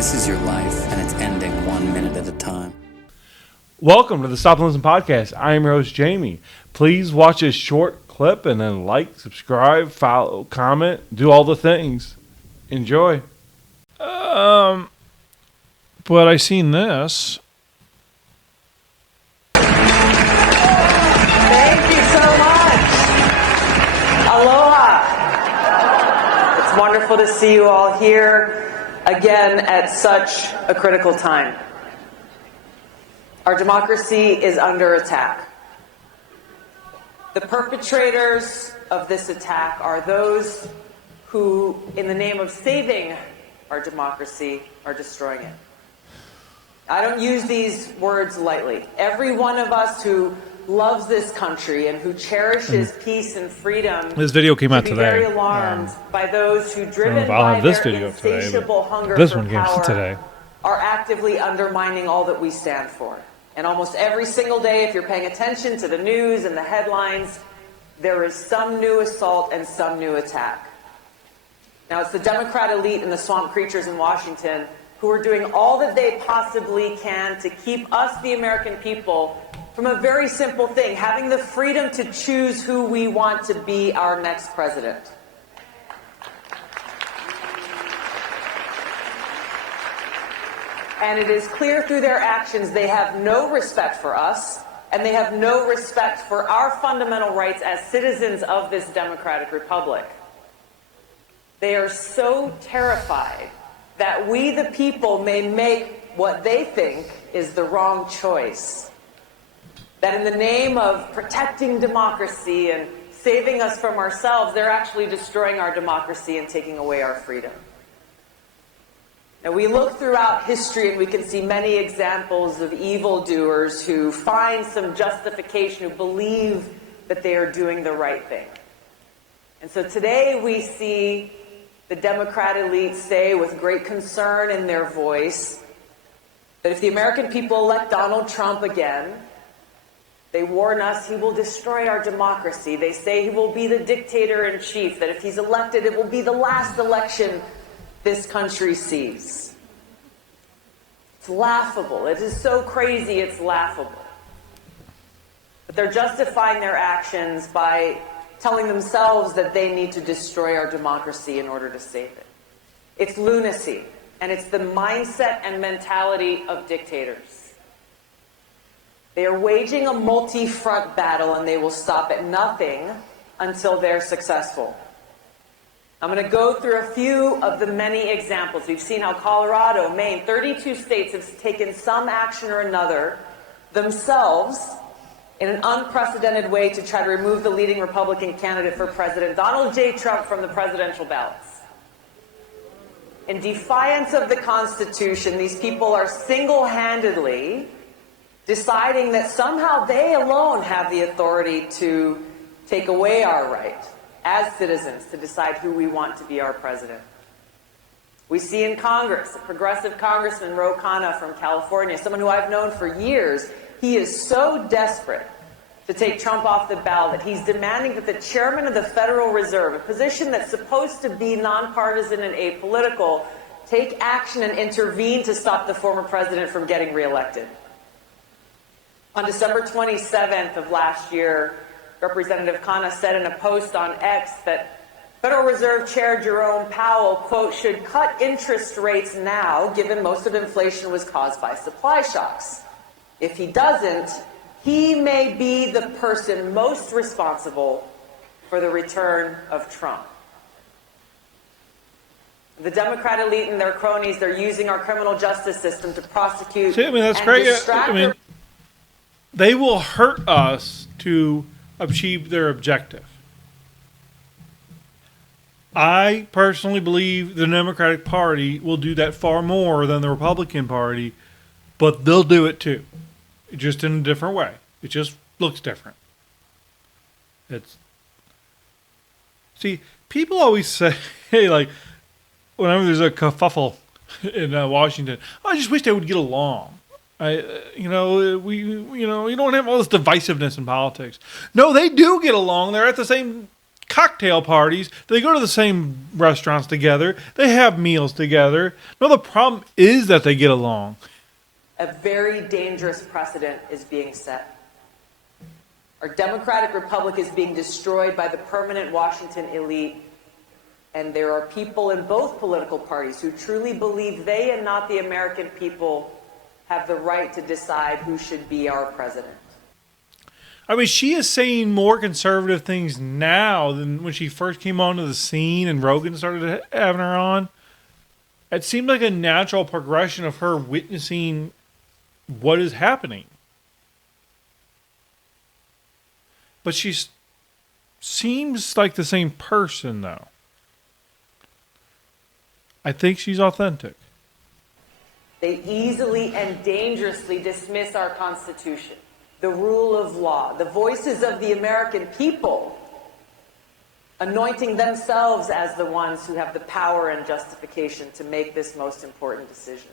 This is your life, and it's ending 1 minute at a time. Welcome to the Stop and Listen podcast. I am your host, Jamie. Please watch this short clip and then like, subscribe, follow, comment, do all the things. Enjoy. But I seen this. Thank you so much. Aloha. It's wonderful to see you all here again at such a critical time. Our democracy is under attack. The perpetrators of this attack are those who, in the name of saving our democracy, are destroying it. I don't use these words lightly. Every one of us who loves this country and who cherishes peace and freedom. This video came out be today. Very alarmed by those who, driven I'll by have this their video up today, insatiable hunger this for one came out power, today. are actively undermining all that we stand for. And almost every single day, if you're paying attention to the news and the headlines, there is some new assault and some new attack. Now, it's the Democrat elite and the swamp creatures in Washington who are doing all that they possibly can to keep us, the American people, from a very simple thing, having the freedom to choose who we want to be our next president. And it is clear through their actions they have no respect for us, and they have no respect for our fundamental rights as citizens of this democratic republic. They are so terrified that we, the people, may make what they think is the wrong choice. That in the name of protecting democracy and saving us from ourselves, they're actually destroying our democracy and taking away our freedom. Now, we look throughout history and we can see many examples of evildoers who find some justification, who believe that they are doing the right thing. And so today we see the Democrat elite say with great concern in their voice that if the American people elect Donald Trump again, they warn us he will destroy our democracy. They say he will be the dictator-in-chief, that if he's elected, it will be the last election this country sees. It's laughable. It is so crazy, it's laughable. But they're justifying their actions by telling themselves that they need to destroy our democracy in order to save it. It's lunacy, and it's the mindset and mentality of dictators. They are waging a multi-front battle, and they will stop at nothing until they're successful. I'm going to go through a few of the many examples. We've seen how Colorado, Maine, 32 states have taken some action or another themselves in an unprecedented way to try to remove the leading Republican candidate for president, Donald J. Trump, from the presidential ballots. In defiance of the Constitution, these people are single-handedly deciding that somehow they alone have the authority to take away our right as citizens to decide who we want to be our president. We see in Congress, a progressive congressman, Ro Khanna from California, someone who I've known for years. He is so desperate to take Trump off the ballot that he's demanding that the chairman of the Federal Reserve, a position that's supposed to be nonpartisan and apolitical, take action and intervene to stop the former president from getting reelected. On December 27th of last year, Representative Khanna said in a post on X that Federal Reserve Chair Jerome Powell, quote, should cut interest rates now, given most of inflation was caused by supply shocks. If he doesn't, he may be the person most responsible for the return of Trump. The Democrat elite and their cronies, they're using our criminal justice system to prosecute. See, I mean, that's and great. distract I mean, they will hurt us to achieve their objective. I personally believe the Democratic Party will do that far more than the Republican Party, but they'll do it too, just in a different way. It just looks different. See, people always say, hey, like, whenever there's a kerfuffle in Washington, I just wish they would get along. You don't have all this divisiveness in politics. No, they do get along. They're at the same cocktail parties. They go to the same restaurants together. They have meals together. No, the problem is that they get along. A very dangerous precedent is being set. Our democratic republic is being destroyed by the permanent Washington elite, and there are people in both political parties who truly believe they and not the American people have the right to decide who should be our president. I mean, she is saying more conservative things now than when she first came onto the scene and Rogan started having her on. It seemed like a natural progression of her witnessing what is happening. But she seems like the same person, though. I think she's authentic. They easily and dangerously dismiss our Constitution, the rule of law, the voices of the American people, anointing themselves as the ones who have the power and justification to make this most important decision.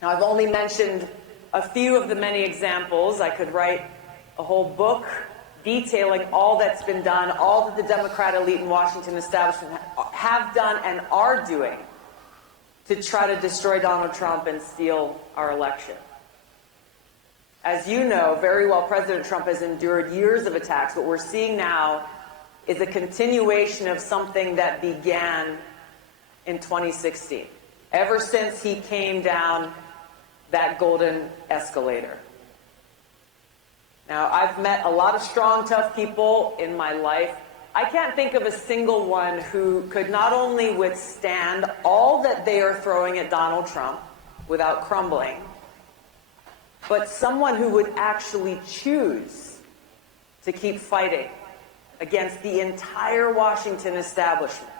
Now, I've only mentioned a few of the many examples. I could write a whole book detailing all that's been done, all that the Democrat elite and Washington establishment have done and are doing to try to destroy Donald Trump and steal our election. As you know very well, President Trump has endured years of attacks. What we're seeing now is a continuation of something that began in 2016, ever since he came down that golden escalator. Now, I've met a lot of strong, tough people in my life. I can't think of a single one who could not only withstand all that they are throwing at Donald Trump without crumbling, but someone who would actually choose to keep fighting against the entire Washington establishment.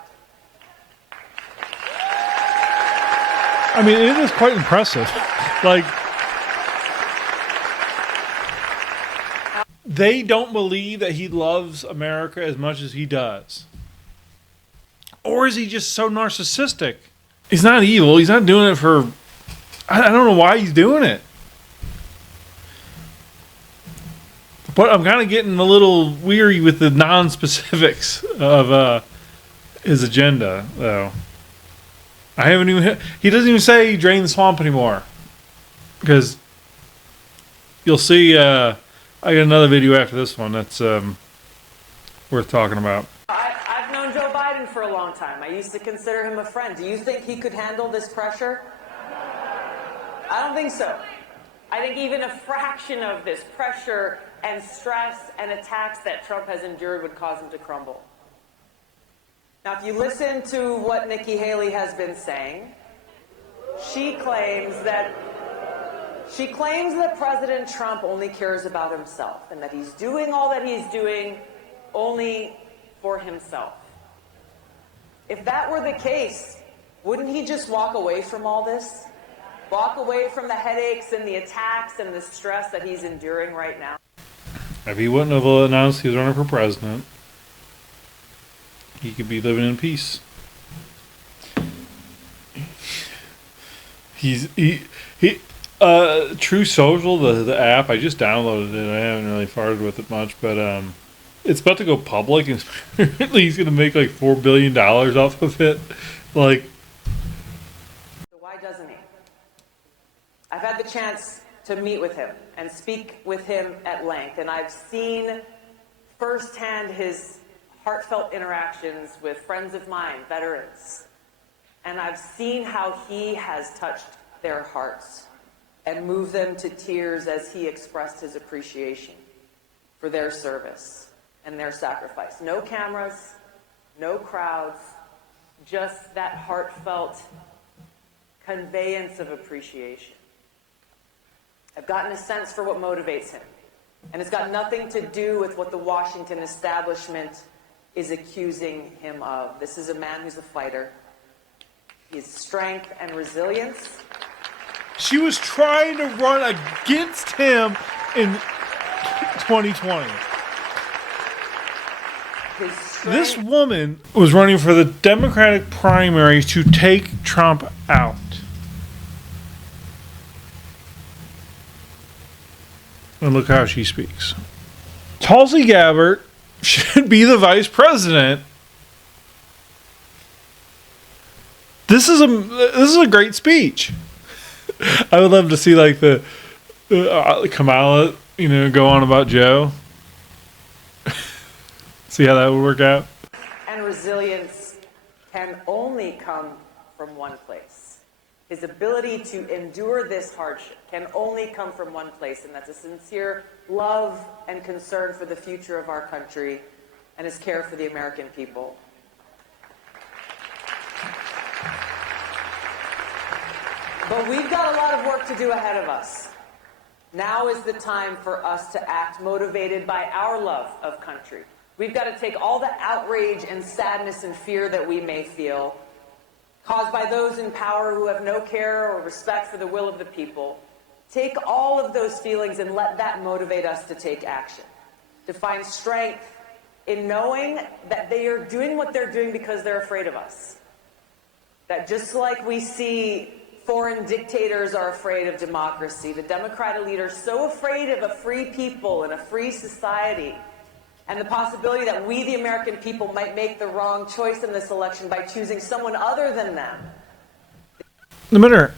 I mean, it is quite impressive. Like, they don't believe that he loves America as much as he does. Or is he just so narcissistic? He's not evil. He's not doing it for... I don't know why he's doing it. But I'm kind of getting a little weary with the non-specifics of his agenda, though. I haven't even... He doesn't even say drain the swamp anymore. Because you'll see... I got another video after this one that's worth talking about. I've known Joe Biden for a long time. I used to consider him a friend. Do you think he could handle this pressure? I don't think so. I think even a fraction of this pressure and stress and attacks that Trump has endured would cause him to crumble. Now, if you listen to what Nikki Haley has been saying, she claims that President Trump only cares about himself and that he's doing all that he's doing only for himself. If that were the case, wouldn't he just walk away from all this? Walk away from the headaches and the attacks and the stress that he's enduring right now? If he wouldn't have announced he was running for president, he could be living in peace. True Social, the app, I just downloaded it. I haven't really farted with it much, but it's about to go public, and apparently he's going to make like $4 billion off of it. Like, so why doesn't he? I've had the chance to meet with him and speak with him at length, and I've seen firsthand his heartfelt interactions with friends of mine, veterans, and I've seen how he has touched their hearts and moved them to tears as he expressed his appreciation for their service and their sacrifice. No cameras, no crowds, just that heartfelt conveyance of appreciation. I've gotten a sense for what motivates him, and it's got nothing to do with what the Washington establishment is accusing him of. This is a man who's a fighter. His strength and resilience. she was trying to run against him in 2020. This woman was running for the Democratic primaries to take Trump out. And look how she speaks. Tulsi Gabbard should be the vice president. This is a great speech. I would love to see like the Kamala, go on about Joe. See how that would work out. And resilience can only come from one place. His ability to endure this hardship can only come from one place, and that's a sincere love and concern for the future of our country and his care for the American people. But we've got a lot of work to do ahead of us. Now is the time for us to act motivated by our love of country. We've got to take all the outrage and sadness and fear that we may feel, caused by those in power who have no care or respect for the will of the people. Take all of those feelings and let that motivate us to take action, to find strength in knowing that they are doing what they're doing because they're afraid of us. That just like we see foreign dictators are afraid of democracy, the Democratic leaders so afraid of a free people and a free society, and the possibility that we, the American people, might make the wrong choice in this election by choosing someone other than them. No matter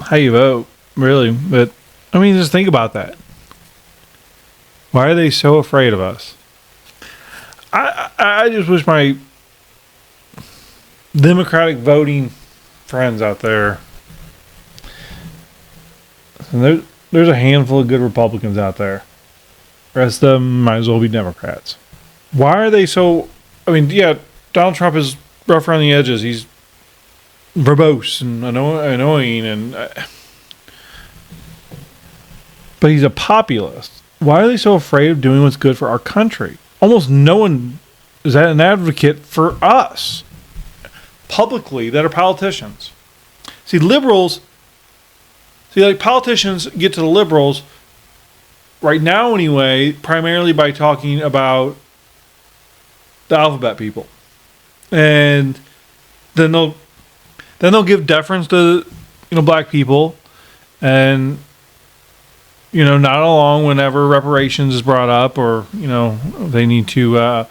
how you vote, really, but I mean, just think about that. Why are they so afraid of us? I just wish my Democratic voting friends out there, and there's a handful of good Republicans out there. The rest of them might as well be Democrats. Why are they so... I mean, yeah, Donald Trump is rough around the edges. He's verbose and annoying, but he's a populist. Why are they so afraid of doing what's good for our country? Almost no one is an advocate for us publicly that are politicians. See, politicians get to the liberals right now anyway, primarily by talking about the alphabet people. And then they'll give deference to black people, and not along whenever reparations is brought up, or they need to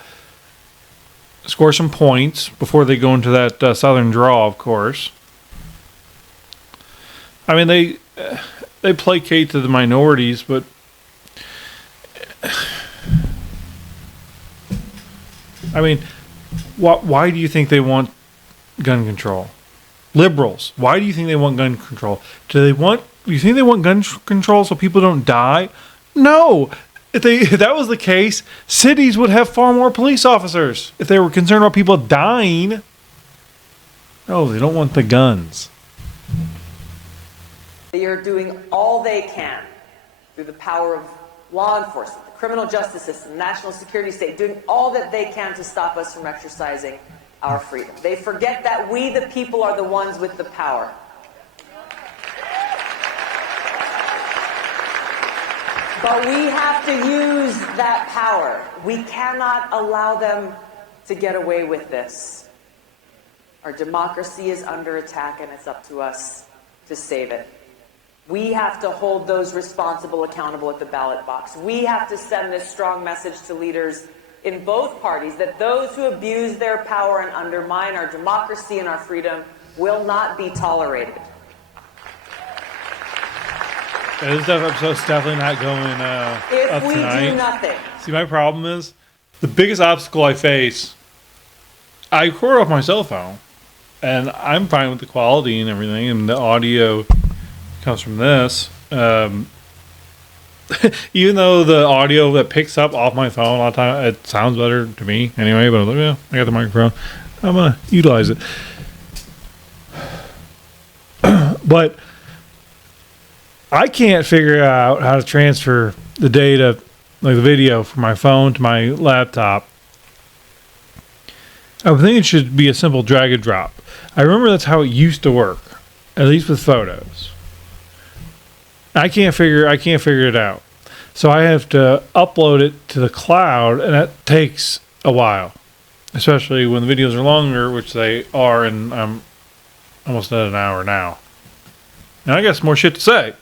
score some points before they go into that southern draw, of course. I mean, they placate to the minorities, but I mean, why do you think they want gun control? Liberals, why do you think they want gun control? Do you think they want gun control so people don't die? No. If that was the case, cities would have far more police officers if they were concerned about people dying. No, they don't want the guns. They are doing all they can through the power of law enforcement, the criminal justice system, the national security state, doing all that they can to stop us from exercising our freedom. They forget that we, the people, are the ones with the power. But we have to use that power. We cannot allow them to get away with this. Our democracy is under attack, and it's up to us to save it. We have to hold those responsible accountable at the ballot box. We have to send this strong message to leaders in both parties that those who abuse their power and undermine our democracy and our freedom will not be tolerated. This episode's definitely not going up tonight. If we do nothing. See, my problem is, the biggest obstacle I face, I record off my cell phone, and I'm fine with the quality and everything, and the audio comes from this. Even though the audio that picks up off my phone a lot of time, it sounds better to me anyway, but I'm like, yeah, I got the microphone. I'm going to utilize it. But I can't figure out how to transfer the data, like the video, from my phone to my laptop. I would think it should be a simple drag and drop. I remember that's how it used to work, at least with photos. I can't figure it out. So I have to upload it to the cloud, and that takes a while, especially when the videos are longer, which they are, and I'm almost at an hour now. And I got some more shit to say.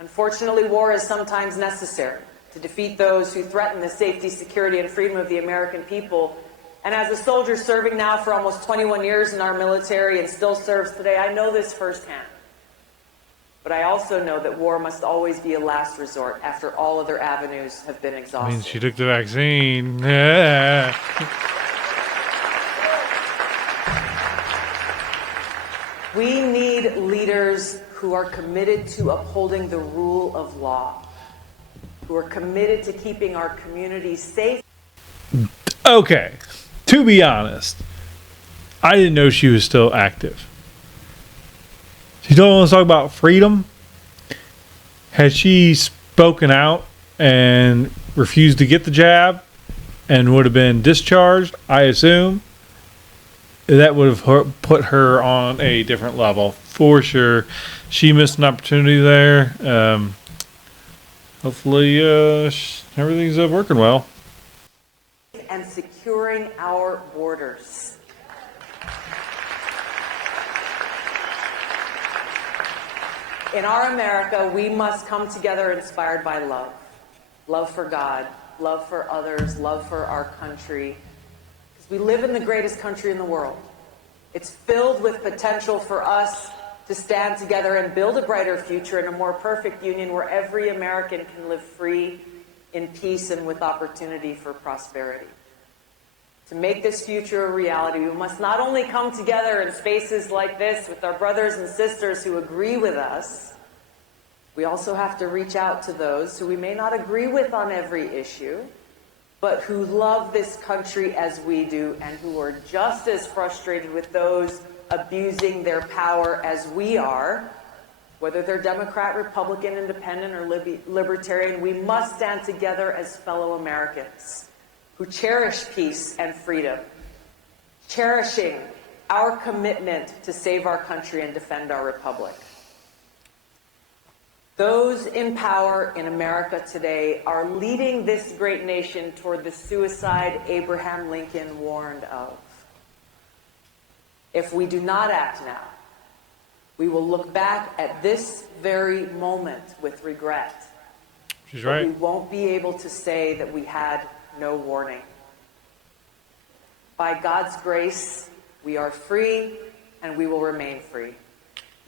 Unfortunately, war is sometimes necessary to to defeat those who threaten the safety, security, and freedom of the American people. And as a soldier serving now for almost 21 years in our military and still serves today, I know this firsthand. But I also know that war must always be a last resort after all other avenues have been exhausted. I mean, she took the vaccine. Yeah. We need leaders who are committed to upholding the rule of law, who are committed to keeping our communities safe. Okay, to be honest, I didn't know she was still active. She don't want to talk about freedom. Had she spoken out and refused to get the jab and would have been discharged, I assume, that would have put her on a different level for sure. She missed an opportunity there. Hopefully everything's working well. And securing our borders. In our America, we must come together inspired by love. Love for God, love for others, love for our country. Because we live in the greatest country in the world. It's filled with potential for us to stand together and build a brighter future and a more perfect union where every American can live free, in peace, and with opportunity for prosperity. To make this future a reality, we must not only come together in spaces like this with our brothers and sisters who agree with us, we also have to reach out to those who we may not agree with on every issue, but who love this country as we do and who are just as frustrated with those abusing their power as we are, whether they're Democrat, Republican, Independent, or Libertarian. We must stand together as fellow Americans who cherish peace and freedom, cherishing our commitment to save our country and defend our republic. Those in power in America today are leading this great nation toward the suicide Abraham Lincoln warned of. If we do not act now, we will look back at this very moment with regret. She's right. We won't be able to say that we had no warning. By God's grace, we are free and we will remain free.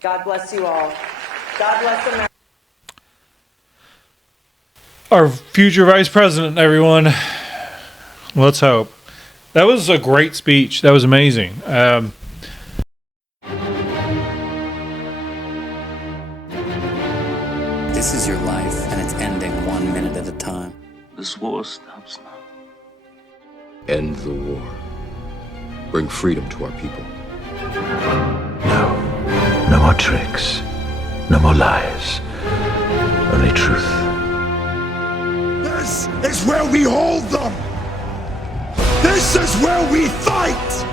God bless you all. God bless America. Our future vice president, everyone. Let's hope. That was a great speech. That was amazing. This is your life, and it's ending 1 minute at a time. This war stops now. End the war. Bring freedom to our people. No. No more tricks. No more lies. Only truth. This is where we hold them! This is where we fight!